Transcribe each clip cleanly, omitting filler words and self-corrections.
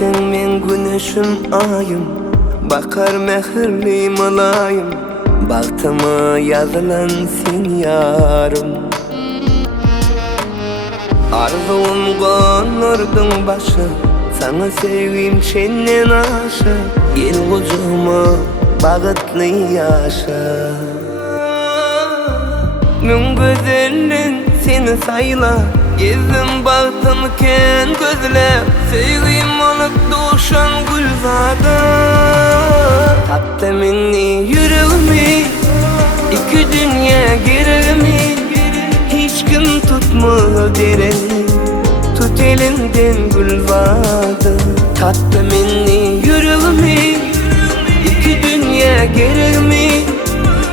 Sensin men güneşim ayım, bakar mehirli malayım, baktıma yazılan sen yarım. Arzum konurdun başı, sana sevgim senden aşa, el kucağıma bağıtlı yaşa. Men güzelin seni sayla, gezdim baktım ken gözle, sevgim olup doğuşan gülzada. Taptı meni yüreğimi, iki dünya gereğimi, hiç kim tutmalı dereni, tut elimden gülzada. Taptı meni yüreğimi, iki dünya gereğimi,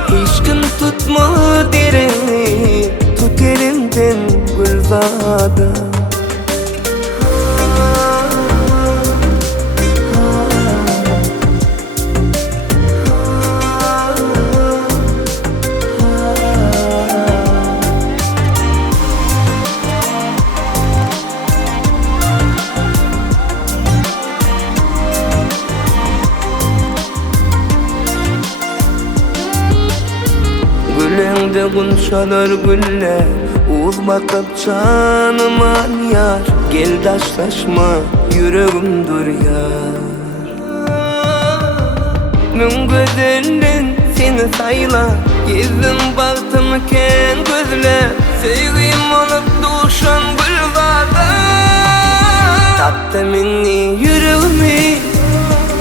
hiç kim tutmalı dereni, tut elimden gülzada. Gülüngde gunçalar güller, uz bakıp canıma yar, gel daşlaşma yüreğimdir yar. Men güzelin seni sayla, gezdim baktım ken gözle, sevgim olup doğuşan gülzada. Taptı meni yüreğimi,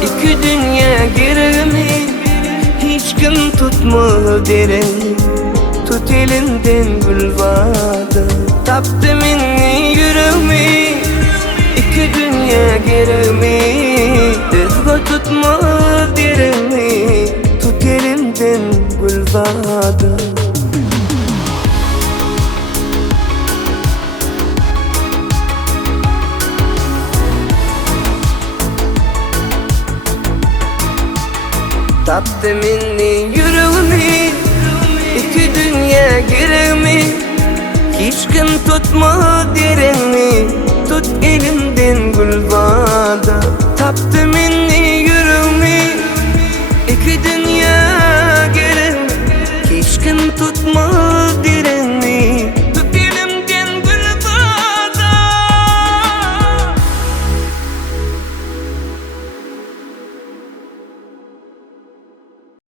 iki dünya gereğimi, hiç kim tutmalı dereni, tut elimden gülzada. Taptı meni yüreğimi, iki dünya gereğimi, özgü tutmalı dereni, tut elimden gülzada. Taptı meni yüreğimi, iki dünya gereğimi, hiç kim tutmalı dereni, tut elimden gülzada. Taptı meni yüreğimi, iki dünya gereğimi, hiç kim tutmalı dereni,